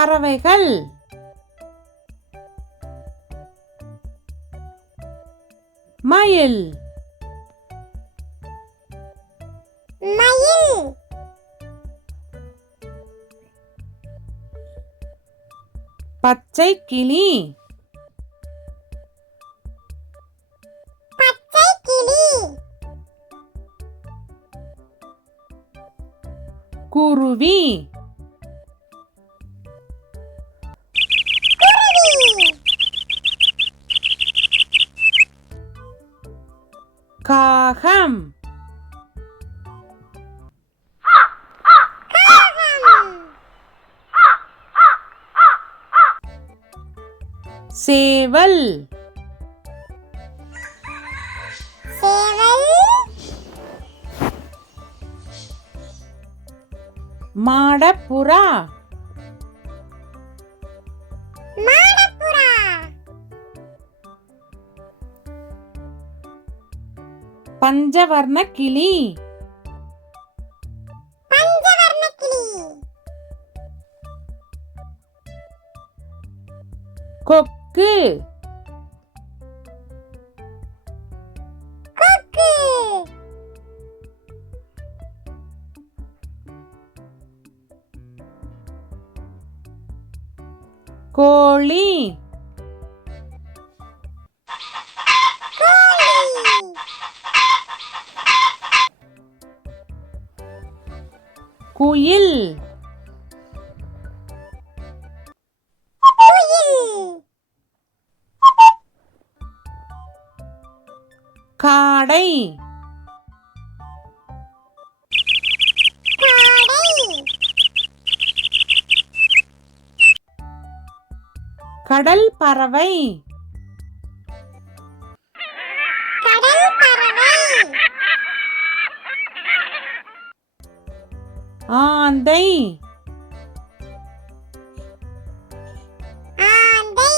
பறவைகள். மயில். மயில். பச்சை கிளி. பச்சை கிளி. குருவி. குருவி. காகம். காகம். சேவல். சேவல். மாடப்புறா. மாடப்புறா. பஞ்சவர்ண கிளி. பஞ்சவர்ண கிளி. கொக்கு. கொக்கு. கோழி. கோழி. குயில். குயில். காடை. காடை. கடல் பறவை. கடல் பறவை. ஆந்தை. ஆந்தை.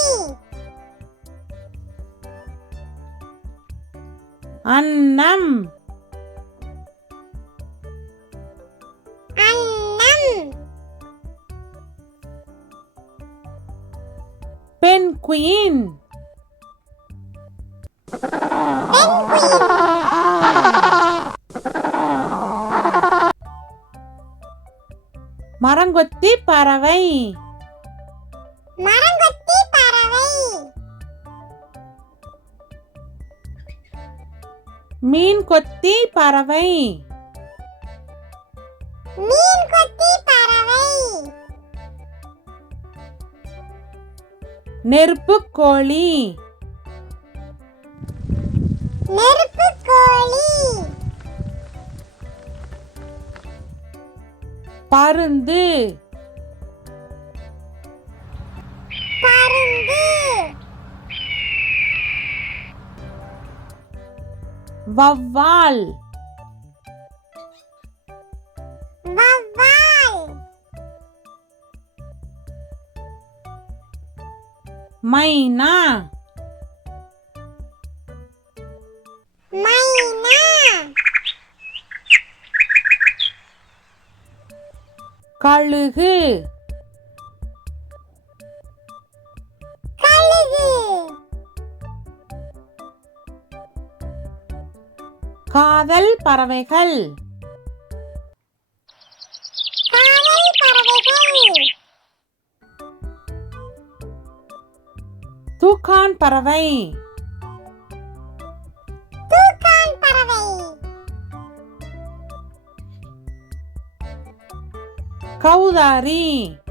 அன்னம். அன்னம். பென்குயின். பென்குயின். மரங்கொத்தி பறவை. மரங்கொத்தி பறவை. மீன் கொத்தி பறவை. மீன் கொத்தி பறவை. நெருப்புக்கோழி. நெருப்புக்கோழி. பருந்து. பருந்து. வௌவால். வௌவால். மைனா. மைனா. கழுகு. கழுகு. காதல் பறவைகள். காதல் பறவைகள். தூக்கான் பறவை. தூக்கான் பறவை. கௌதாரி.